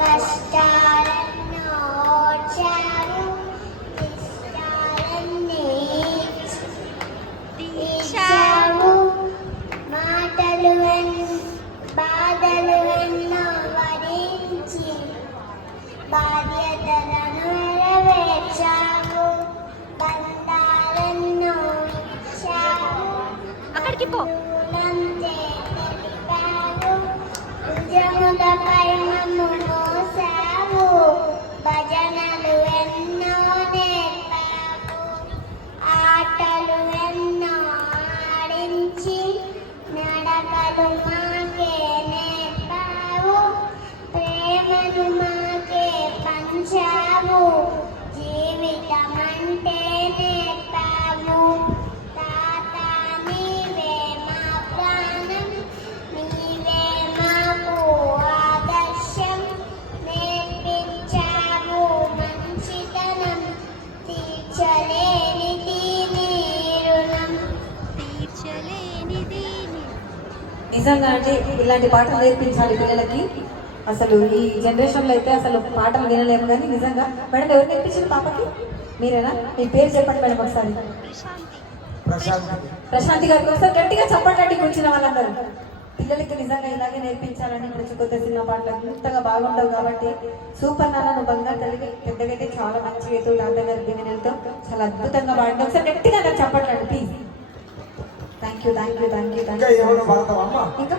కష్టాలను ఓర్చారు, ఇష్టాలన్నీ తీర్చావు. బాధలు ఎన్నో భరించి బాధ్యతలను నెరవేర్చావు. బంధాలెన్నో ఇచ్చావు, అక్కడికి పో. భుజములపై మమ్ము మోసావు, భజనలు ఎన్నో నేర్పావు. ఆటలు ఎన్నో ఆడించి నడకలు మాకే నేర్పావు. ప్రేమను మాకే పంచావు, జీవితం అంటే నేర్పావు. తాత నీవే మా ప్రాణం, నీవే మాకు ఆదర్శం. నేర్పించావు మంచితనం, తీర్చలేనిది నీ రుణం. నిజంగా అంటే ఇలాంటి పాటలు నేర్పించాలి పిల్లలకి. అసలు ఈ జనరేషన్లో అయితే అసలు పాటలు వినలేము. కానీ నిజంగా మేడం ఎవరు నేర్పించింది పాపకి? మీరేనా? మీ పేరు చెప్పండి మేడం ఒకసారి. ప్రశాంతి గారికి ఒకసారి గట్టిగా చెప్పండి కూర్చున్న వాళ్ళందరూ. పిల్లలకి నిజంగా ఇలాగే నేర్పించాలని ఇప్పుడు కొత్త సినిమా పాటలు ఇంతగా బాగుండవు కాబట్టి సూపర్ నాన్న నువ్వు బంగారు తల్లి. పెద్దగా అయితే చాలా మంచిగా అవుతుంది. తాతగారి దీవెనలతో చాలా అద్భుతంగా పాడుతుంది. ఒకసారి గట్టిగా నాకు చెప్పండి ప్లీజ్. Thank you. ఇంకా